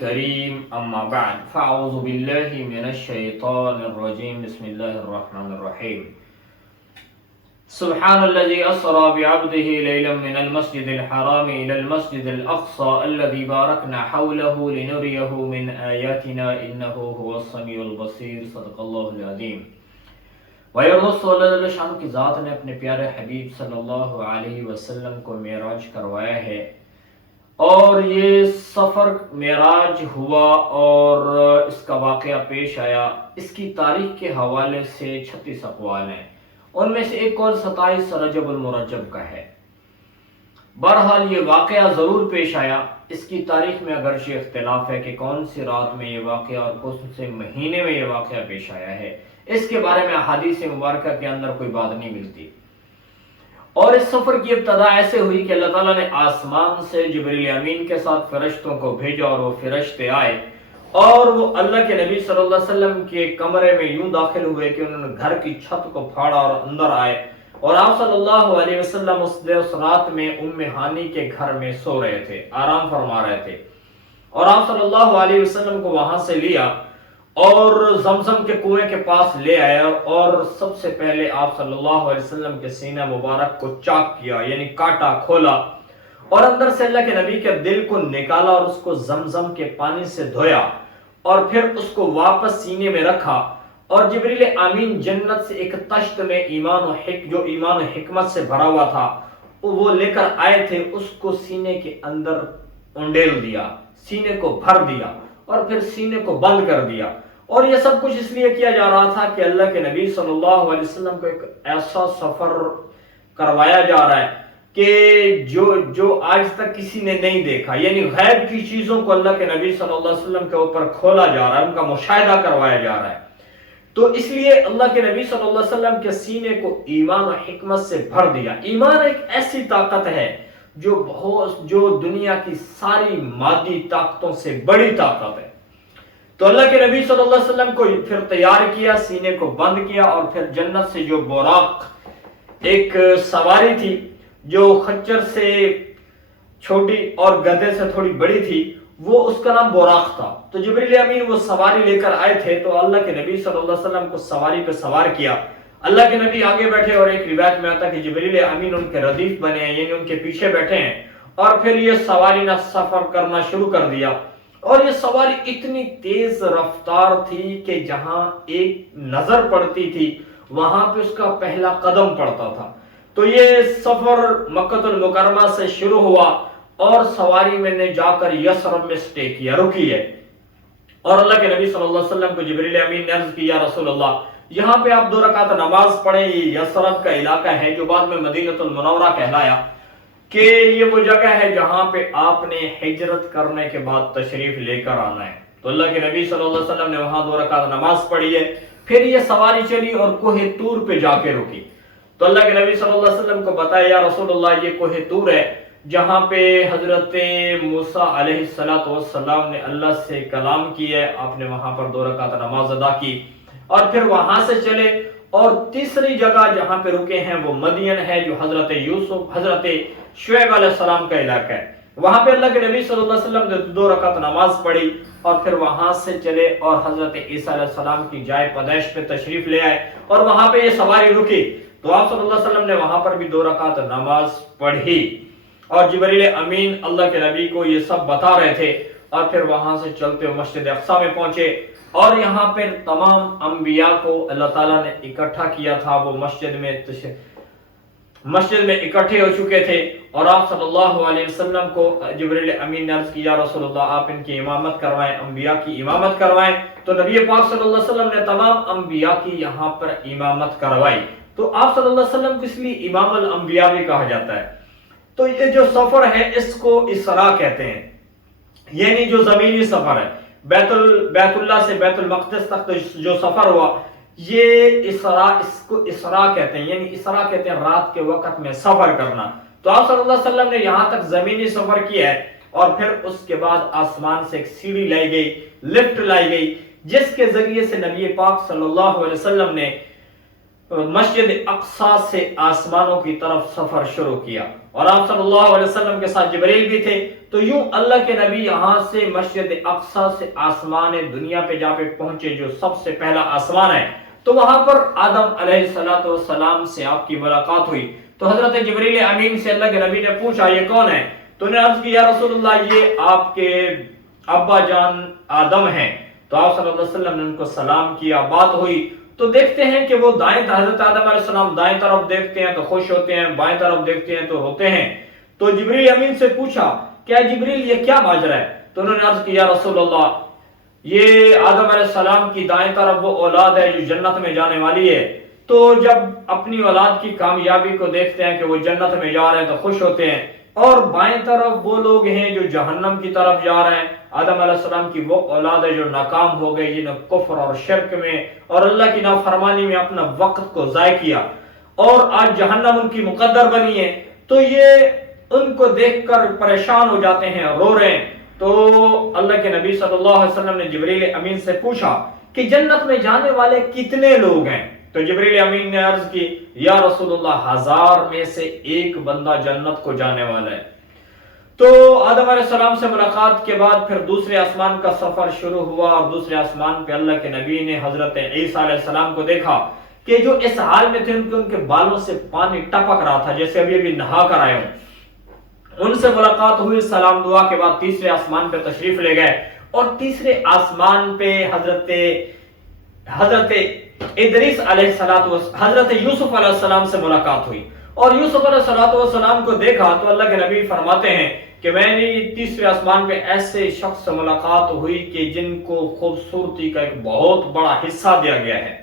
کریم اما بعد فاعوذ باللہ من الشیطان الرجیم بسم اللہ الرحمن الرحیم سبحان الذي اسرى بعبده ليلا من المسجد الحرام الى المسجد الاقصى الذي باركنا حوله لنريه من آياتنا انه هو السميع البصير صدق اللہ العظیم۔ ویرمز صلی اللہ علیہ وسلم کی ذات نے اپنے پیارے حبیب صلی اللہ علیہ وسلم کو معراج کروایا ہے، اور یہ سفر معراج ہوا اور اس کا واقعہ پیش آیا۔ اس کی تاریخ کے حوالے سے 36 اقوال ہیں، ان میں سے ایک قول 27 رجب المرجب کا ہے۔ بہرحال یہ واقعہ ضرور پیش آیا۔ اس کی تاریخ میں اگرچہ اختلاف ہے کہ کون سی رات میں یہ واقعہ اور کون سے مہینے میں یہ واقعہ پیش آیا ہے، اس کے بارے میں احادیث مبارکہ کے اندر کوئی بات نہیں ملتی۔ اور اس سفر کی ابتدا ایسے ہوئی کہ اللہ تعالیٰ نے آسمان سے جبریل امین کے ساتھ فرشتوں کو بھیجا، اور وہ فرشتے آئے اور وہ اللہ کے نبی صلی اللہ علیہ وسلم کے کمرے میں یوں داخل ہوئے کہ انہوں نے گھر کی چھت کو پھاڑا اور اندر آئے، اور آپ صلی اللہ علیہ وسلم اس رات میں ام ہانی کے گھر میں سو رہے تھے، آرام فرما رہے تھے، اور آپ صلی اللہ علیہ وسلم کو وہاں سے لیا اور زمزم کے کنویں کے پاس لے آیا، اور سب سے پہلے آپ صلی اللہ علیہ وسلم کے سینہ مبارک کو چاک کیا، یعنی کاٹا، کھولا، اور اندر سے اللہ کے نبی کے دل کو نکالا اور اس کو زمزم کے پانی سے دھویا، اور پھر اس کو واپس سینے میں رکھا، اور جبریل امین جنت سے ایک تشت میں جو ایمان و حکمت سے بھرا ہوا تھا وہ لے کر آئے تھے، اس کو سینے کے اندر انڈیل دیا، سینے کو بھر دیا، اور پھر سینے کو بند کر دیا۔ اور یہ سب کچھ اس لیے کیا جا رہا تھا کہ اللہ کے نبی صلی اللہ علیہ وسلم کو ایک ایسا سفر کروایا جا رہا ہے کہ جو آج تک کسی نے نہیں دیکھا، یعنی غیب کی چیزوں کو اللہ کے نبی صلی اللہ علیہ وسلم کے اوپر کھولا جا رہا ہے، ان کا مشاہدہ کروایا جا رہا ہے۔ تو اس لیے اللہ کے نبی صلی اللہ علیہ وسلم کے سینے کو ایمان و حکمت سے بھر دیا۔ ایمان ایک ایسی طاقت ہے جو دنیا کی ساری مادی طاقتوں سے بڑی طاقت ہے۔ تو اللہ کے نبی صلی اللہ علیہ وسلم کو پھر تیار کیا، سینے کو بند کیا، اور پھر جنت سے جو براق ایک سواری تھی جو خچر سے چھوٹی اور گدھے سے تھوڑی بڑی تھی، وہ اس کا نام براق تھا۔ تو جبریل امین وہ سواری لے کر آئے تھے، تو اللہ کے نبی صلی اللہ علیہ وسلم کو سواری پہ سوار کیا۔ اللہ کے نبی آگے بیٹھے، اور ایک روایت میں آتا کہ جبریل امین ان کے ردیف بنے ہیں، یعنی ان کے پیچھے بیٹھے ہیں، اور پھر یہ سواری نے سفر کرنا شروع کر دیا۔ اور یہ سواری اتنی تیز رفتار تھی کہ جہاں ایک نظر پڑتی تھی وہاں پہ اس کا پہلا قدم پڑتا تھا۔ تو یہ سفر مکہ المکرمہ سے شروع ہوا، اور سواری میں نے جا کر یثرب میں سٹے کیا، رکی ہے۔ اور اللہ کے نبی صلی اللہ علیہ وسلم کو جبریل امین نے عرض کیا، رسول اللہ یہاں پہ آپ 2 رکعت نماز پڑھیں، یہ یثرب کا علاقہ ہے جو بعد میں مدینہ المنورہ کہلایا، کہ یہ وہ جگہ ہے جہاں پہ آپ نے ہجرت کرنے کے بعد تشریف لے کر آنا ہے۔ تو اللہ کے نبی صلی اللہ علیہ وسلم نے وہاں 2 رکعت نماز پڑھی ہے، پھر یہ سواری چلی اور کوہ طور پہ جا کے رکی۔ تو اللہ کے نبی صلی اللہ علیہ وسلم کو بتایا، یا رسول اللہ یہ کوہ طور ہے جہاں پہ حضرت موسیٰ علیہ السلام نے اللہ سے کلام کیا ہے۔ آپ نے وہاں پر 2 رکعت نماز ادا کی، اور پھر وہاں سے چلے، اور تیسری جگہ جہاں پہ رکے ہیں وہ مدین ہے، جو حضرت شعیب علیہ السلام کا علاقہ ہے۔ وہاں پہ اللہ کے نبی صلی اللہ علیہ وسلم نے 2 رکعت نماز پڑھی، اور پھر وہاں سے چلے اور حضرت عیسیٰ علیہ السلام کی جائے پیدائش پہ تشریف لے آئے، اور وہاں پہ یہ سواری رکی۔ تو آپ صلی اللہ علیہ وسلم نے وہاں پر بھی 2 رکعت نماز پڑھی، اور جبریل امین اللہ کے نبی کو یہ سب بتا رہے تھے۔ اور پھر وہاں سے چلتے ہوئے مسجد اقصیٰ میں پہنچے، اور یہاں پہ تمام انبیاء کو اللہ تعالیٰ نے اکٹھا کیا تھا۔ وہ مسجد میں اکٹھے ہو چکے تھے، اور آپ صلی اللہ علیہ وسلم کو جبریل امین نے عرض کیا، رسول اللہ آپ ان کی امامت کروائیں، انبیاء کی امامت کروائیں۔ تو نبی پاک صلی اللہ علیہ وسلم نے تمام انبیاء کی یہاں پر امامت کروائی۔ تو آپ صلی اللہ علیہ وسلم کو اس لیے امام الانبیاء بھی کہا جاتا ہے۔ تو یہ جو سفر ہے اس کو اسراء کہتے ہیں، یعنی جو زمینی سفر ہے، بیت اللہ سے بیت المقدس تک جو سفر ہوا، یہ اس کو اسراء کہتے ہیں، یعنی اسراء کہتے ہیں رات کے وقت میں سفر کرنا۔ تو آپ صلی اللہ علیہ وسلم نے یہاں تک زمینی سفر کیا ہے، اور پھر اس کے بعد آسمان سے ایک سیڑھی لائی گئی، لفٹ لائی گئی، جس کے ذریعے سے نبی پاک صلی اللہ علیہ وسلم نے مسجد اقصیٰ سے آسمانوں کی طرف سفر شروع کیا۔ اور آپ صلی اللہ علیہ وسلم کے ساتھ جبریل بھی تھے. تو یوں اللہ کے نبی یہاں سے مسجد اقصی سے آسمان دنیا پہ جا کے پہنچے جو سب سے پہلا آسمان ہے. تو وہاں پر آدم علیہ السلام سے آپ کی ملاقات ہوئی. تو حضرت جبریل امین سے اللہ کے نبی نے پوچھا یہ کون ہے؟ تو انہوں نے عرض کی یا رسول اللہ یہ آپ کے ابا جان آدم ہیں. تو آپ صلی اللہ علیہ وسلم نے ان کو سلام کیا، بات ہوئی. تو دیکھتے ہیں کہ وہ دائیں حضرت آدم علیہ السلام دائیں طرف دیکھتے ہیں تو خوش ہوتے ہیں، بائیں طرف دیکھتے ہیں تو روتے ہیں. تو جبریل امین سے پوچھا کیا جبریل یہ کیا ماجرا ہے؟ تو انہوں نے عرض کیا رسول اللہ یہ آدم علیہ السلام کی دائیں طرف وہ اولاد ہے جو جنت میں جانے والی ہے. تو جب اپنی اولاد کی کامیابی کو دیکھتے ہیں کہ وہ جنت میں جا رہے ہیں تو خوش ہوتے ہیں، اور بائیں طرف وہ لوگ ہیں جو جہنم کی طرف جا رہے ہیں. آدم علیہ السلام کی وہ اولاد ہے جو ناکام ہو گئی، جنہوں نے کفر اور شرک میں اور اللہ کی نافرمانی میں اپنا وقت کو ضائع کیا، اور آج جہنم ان کی مقدر بنی ہے. تو یہ ان کو دیکھ کر پریشان ہو جاتے ہیں، رو رہے ہیں. تو اللہ کے نبی صلی اللہ علیہ وسلم نے جبریل امین سے پوچھا کہ جنت میں جانے والے کتنے لوگ ہیں؟ تو جبریل امین نے عرض کی یا رسول اللہ 1000 میں سے ایک بندہ جنت کو جانے والا ہے. تو آدم علیہ السلام سے ملاقات کے بعد پھر دوسرے آسمان کا سفر شروع ہوا، اور دوسرے آسمان پہ اللہ کے نبی نے حضرت عیسیٰ علیہ السلام کو دیکھا کہ جو اس حال میں تھے ان کے بالوں سے پانی ٹپک رہا تھا جیسے ابھی نہا کر آئے ہوں. ان سے ملاقات ہوئی، سلام دعا کے بعد تیسرے آسمان پہ تشریف لے گئے، اور تیسرے آسمان پہ حضرت ادریس علیہ السلام حضرت یوسف علیہ السلام سے ملاقات ہوئی. اور یوسف علیہ السلام کو دیکھا تو اللہ کے نبی فرماتے ہیں کہ میں نے تیسرے آسمان پہ ایسے شخص سے ملاقات ہوئی کہ جن کو خوبصورتی کا ایک بہت بڑا حصہ دیا گیا ہے.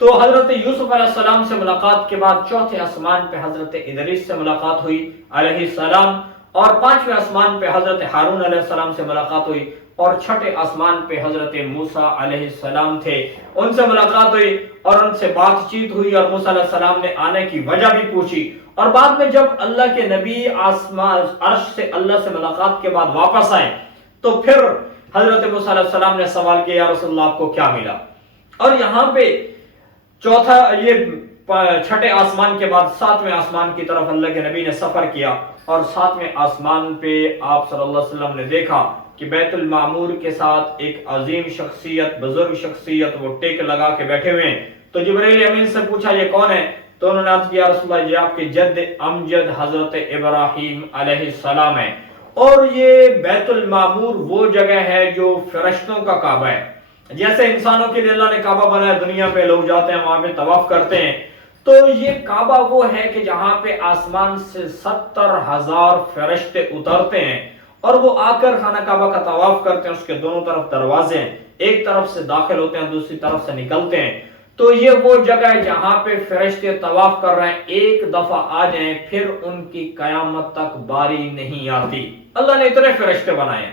تو حضرت یوسف علیہ السلام سے ملاقات کے بعد چوتھے آسمان پہ حضرت ادریس سے ملاقات ہوئی علیہ السلام، اور پانچویں آسمان پہ حضرت ہارون علیہ السلام سے ملاقات ہوئی، اور چھٹے آسمان پہ حضرت موسیٰ علیہ السلام تھے، ان سے ملاقات ہوئی اور ان سے بات چیت ہوئی، اور موسیٰ علیہ السلام نے آنے کی وجہ بھی پوچھی. اور بعد میں جب اللہ کے نبی آسمان عرش سے اللہ سے ملاقات کے بعد واپس آئے تو پھر حضرت موسیٰ علیہ السلام نے سوال کیا یا رسول اللہ آپ کو کیا ملا؟ اور یہاں پہ چوتھا یہ چھٹے آسمان کے بعد ساتویں آسمان کی طرف اللہ کے نبی نے سفر کیا، اور ساتویں آسمان پہ آپ صلی اللہ علیہ وسلم نے دیکھا کہ بیت المعمور کے ساتھ ایک عظیم شخصیت، بزرگ شخصیت وہ ٹیک لگا کے بیٹھے ہوئے ہیں. تو جبریل امین سے پوچھا یہ کون ہے؟ تو انہوں نے عرض کیا رسول اللہ یہ آپ کے جد امجد حضرت ابراہیم علیہ السلام ہے. اور یہ بیت المعمور وہ جگہ ہے جو فرشتوں کا کعبہ ہے. جیسے انسانوں کے لیے اللہ نے کعبہ بنایا، دنیا پہ لوگ جاتے ہیں وہاں پہ طواف کرتے ہیں، تو یہ کعبہ وہ ہے کہ جہاں پہ آسمان سے 70,000 فرشتے اترتے ہیں اور وہ آ کر خانہ کعبہ کا طواف کرتے ہیں. اس کے دونوں طرف دروازے ہیں، ایک طرف سے داخل ہوتے ہیں دوسری طرف سے نکلتے ہیں. تو یہ وہ جگہ ہے جہاں پہ فرشتے طواف کر رہے ہیں، ایک دفعہ آ جائیں پھر ان کی قیامت تک باری نہیں آتی. اللہ نے اتنے فرشتے بنائے ہیں.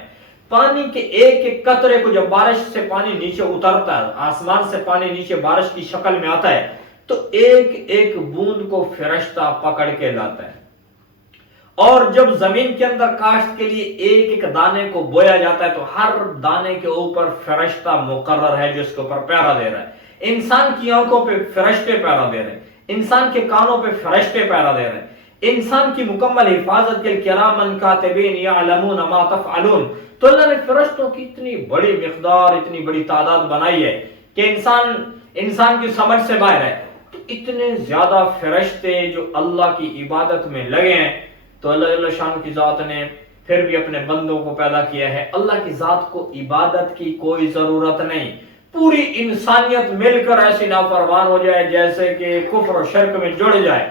پانی کے ایک ایک قطرے کو جب بارش سے پانی نیچے اترتا ہے، آسمان سے پانی نیچے بارش کی شکل میں آتا ہے، تو ایک ایک بوند کو فرشتہ پکڑ کے لاتا ہے. اور جب زمین کے اندر کاشت کے لیے ایک ایک دانے کو بویا جاتا ہے تو ہر دانے کے اوپر فرشتہ مقرر ہے جو اس کے اوپر پیرا دے رہا ہے. انسان کی آنکھوں پہ فرشتے پیرا دے رہے ہیں، انسان کے کانوں پہ فرشتے پیرا دے رہے ہیں. انسان کی مکمل حفاظت کے کرامن کاتبین یعلمون ما تفعلون. تو اللہ نے فرشتوں کی اتنی بڑی مقدار، اتنی بڑی تعداد بنائی ہے کہ انسان کی سمجھ سے باہر ہے. تو اتنے زیادہ فرشتے جو اللہ کی عبادت میں لگے ہیں. تو اللہ جل شان کی ذات نے پھر بھی اپنے بندوں کو پیدا کیا ہے. اللہ کی ذات کو عبادت کی کوئی ضرورت نہیں. پوری انسانیت مل کر ایسی نافرمان ہو جائے جیسے کہ کفر و شرک میں جڑ جائے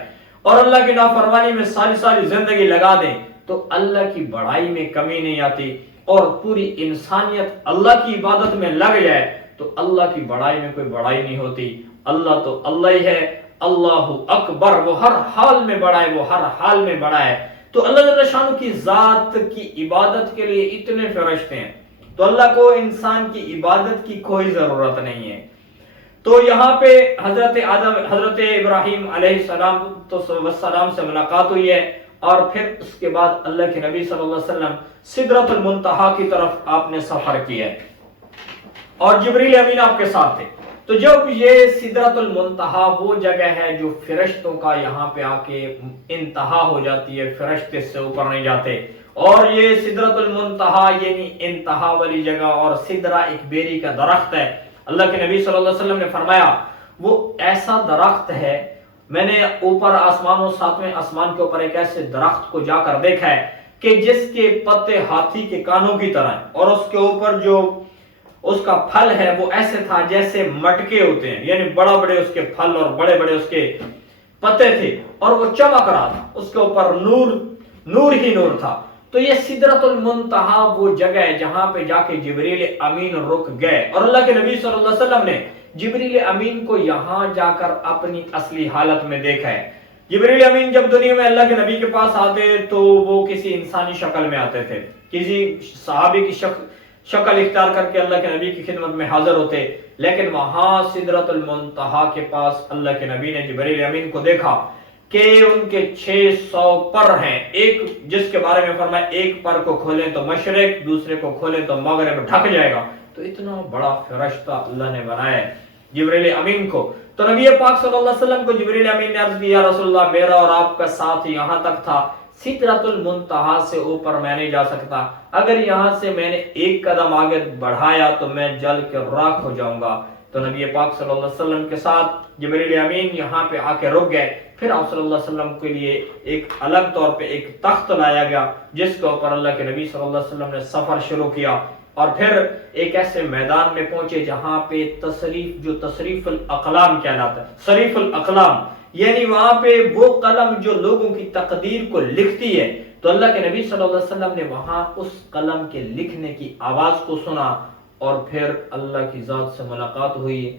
اور اللہ کی نافرمانی میں ساری زندگی لگا دیں تو اللہ کی بڑائی میں کمی نہیں آتی. اور پوری انسانیت اللہ کی عبادت میں لگ جائے تو اللہ کی بڑائی میں کوئی بڑائی نہیں ہوتی. اللہ تو اللہ ہی ہے، اللہ اکبر، وہ ہر حال میں بڑا ہے، وہ ہر حال میں بڑا ہے. تو اللہ جل شانہ کی ذات کی عبادت کے لیے اتنے فرشتے ہیں تو اللہ کو انسان کی عبادت کی کوئی ضرورت نہیں ہے. تو یہاں پہ حضرت ابراہیم علیہ السلام سے ملاقات ہوئی ہے، اور پھر اس کے بعد اللہ کے نبی صلی اللہ علیہ وسلم سدرۃ المنتہا کی طرف آپ نے سفر کیا ہے، اور جبریل امین آپ کے ساتھ تھے. تو جب یہ سدرۃ المنتہا وہ جگہ ہے جو فرشتوں کا یہاں پہ آ کے انتہا ہو جاتی ہے، فرشتے سے اوپر نہیں جاتے، اور یہ سدرۃ المنتہا یعنی انتہا والی جگہ، اور سدرہ ایک بیری کا درخت ہے۔ اللہ کے نبی صلی اللہ علیہ وسلم نے فرمایا وہ ایسا درخت ہے، میں نے اوپر آسمان و ساتویں آسمان کے اوپر ایک ایسے درخت کو جا کر دیکھا ہے کہ جس کے پتے ہاتھی کے کانوں کی طرح ہیں، اور اس کے اوپر جو اس کا پھل ہے وہ ایسے تھا جیسے مٹکے ہوتے ہیں، یعنی بڑا بڑے اس کے پھل اور بڑے بڑے اس کے پتے تھے، اور وہ چمک رہا تھا، اس کے اوپر نور ہی نور تھا۔ تو یہ سدرۃ المنتہا وہ جگہ ہے جہاں پہ جا کے جبریل امین رک گئے، اور اللہ کے نبی صلی اللہ علیہ وسلم نے جبریل امین کو یہاں جا کر اپنی اصلی حالت میں دیکھا ہے۔ جبریل امین جب دنیا میں اللہ کے نبی کے پاس آتے تو وہ کسی انسانی شکل میں آتے تھے، کسی صحابی کی شکل اختیار کر کے اللہ کے نبی کی خدمت میں حاضر ہوتے، لیکن وہاں سدرۃ المنتہا کے پاس اللہ کے نبی نے جبریل امین کو دیکھا کہ ان کے 600 پر ہیں، ایک جس کے بارے میں فرمایا ایک پر کو کھولیں تو مشرق، دوسرے کو کھولیں تو مغرب ڈھک جائے گا۔ تو اتنا بڑا فرشتہ اللہ نے بنایا ہے جبریل امین کو۔ تو نبی پاک صلی اللہ علیہ وسلم کو جبریل امین نے عرض کیا، یا رسول اللہ میرا اور آپ کا ساتھ یہاں تک تھا، سدرۃ المنتہا سے اوپر میں نہیں جا سکتا، اگر یہاں سے میں نے ایک قدم آگے بڑھایا تو میں جل کے راکھ ہو جاؤں گا۔ تو نبی پاک صلی اللہ علیہ وسلم کے ساتھ جبریل امین یہاں پہ آ کے رک گئے۔ پھر آپ صلی اللہ علیہ وسلم کے لیے ایک الگ طور پہ ایک تخت لایا گیا جس کے اوپر اللہ کے نبی صلی اللہ علیہ وسلم نے سفر شروع کیا، اور پھر ایک ایسے میدان میں پہنچے جہاں پہ تصریف الاقلام کہلاتا ہے، صریف الاقلام، یعنی وہاں پہ وہ قلم جو لوگوں کی تقدیر کو لکھتی ہے۔ تو اللہ کے نبی صلی اللہ علیہ وسلم نے وہاں اس قلم کے لکھنے کی آواز کو سنا، اور پھر اللہ کی ذات سے ملاقات ہوئی،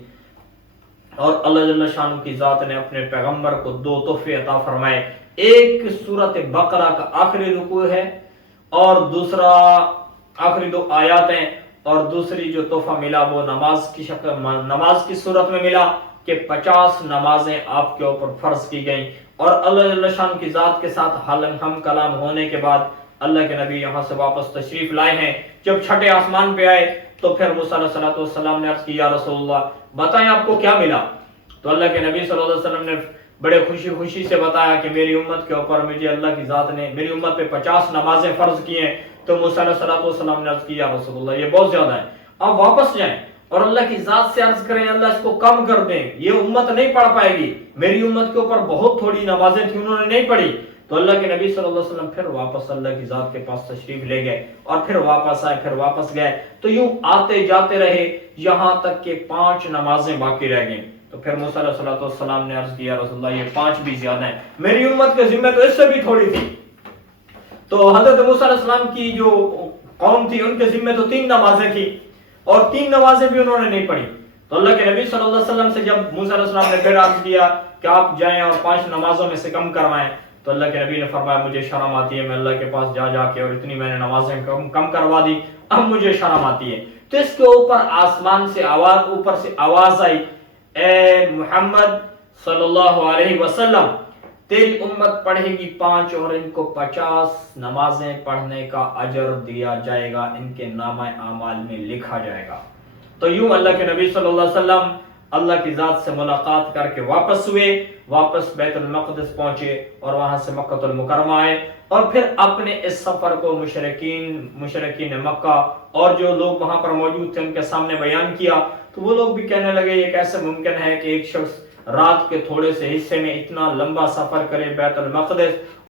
اور اللہ جل شانہ کی ذات نے اپنے پیغمبر کو 2 تحفے عطا فرمائے، ایک سورۃ بقرہ کا آخری رکوع ہے، اور دوسرا آخری 2 آیات ہیں، اور دوسری جو تحفہ ملا وہ نماز کی صورت میں ملا کہ 50 نمازیں آپ کے اوپر فرض کی گئیں، اور اللہ جل شانہ کی ذات کے ساتھ ہم کلام ہونے کے بعد اللہ کے نبی یہاں سے واپس تشریف لائے ہیں۔ جب چھٹے آسمان پہ آئے تو پھر موسیٰ علیہ السلام نے عرض کی، یا رسول اللہ بتائیں آپ کو کیا ملا؟ تو اللہ کے نبی صلی اللہ علیہ وسلم نے بڑے خوشی سے بتایا کہ میری امت کے اوپر مجھے اللہ کی ذات نے میری امت پہ 50 نمازیں فرض کی ہیں۔ تو موسیٰ علیہ السلام نے عرض کی، یا رسول اللہ یہ بہت زیادہ ہے، آپ واپس جائیں اور اللہ کی ذات سے عرض کریں اللہ اس کو کم کر دیں، یہ امت نہیں پڑھ پائے گی، میری امت کے اوپر بہت تھوڑی نمازیں تھیں انہوں نے نہیں پڑھی۔ تو اللہ کے نبی صلی اللہ علیہ وسلم پھر واپس اللہ کی ذات کے پاس تشریف لے گئے، اور پھر واپس آئے، پھر واپس گئے، تو یوں آتے جاتے رہے یہاں تک کہ 5 نمازیں باقی رہ گئیں۔ تو پھر موسیٰ علیہ السلام نے عرض کیا، رسول اللہ یہ 5 بھی زیادہ ہیں، میری امت کے ذمہ تو اس سے بھی تھوڑی تھی۔ تو حضرت موسیٰ علیہ السلام کی جو قوم تھی ان کے ذمہ تو 3 نمازیں تھی، اور 3 نمازیں بھی انہوں نے نہیں پڑھی۔ تو اللہ کے نبی صلی اللہ علیہ وسلم سے جب موسیٰ علیہ السلام نے پھر عرض کیا کہ آپ جائیں اور 5 نمازوں میں سے کم کروائیں، تو اللہ کے نبی نے فرمایا مجھے شرم آتی ہے، میں اللہ کے پاس جا کے اور اتنی میں نے نمازیں کم کروا دی، اب مجھے شرم آتی ہے۔ تو اس کے اوپر آسمان سے آواز آئی، اے محمد صلی اللہ علیہ وسلم تیری امت پڑھے گی 5 اور ان کو 50 نمازیں پڑھنے کا اجر دیا جائے گا، ان کے نامہ اعمال میں لکھا جائے گا۔ تو یوں اللہ کے نبی صلی اللہ علیہ وسلم اللہ کی ذات سے ملاقات کر کے واپس ہوئے، واپس بیت المقدس پہنچے، اور وہاں سے مکہ المکرمہ آئے، اور پھر اپنے اس سفر کو مشرکین مکہ اور جو لوگ وہاں پر موجود تھے ان کے سامنے بیان کیا۔ تو وہ لوگ بھی کہنے لگے یہ کیسے ممکن ہے کہ ایک شخص رات کے تھوڑے سے حصے میں اتنا لمبا سفر کرے بیت المقدس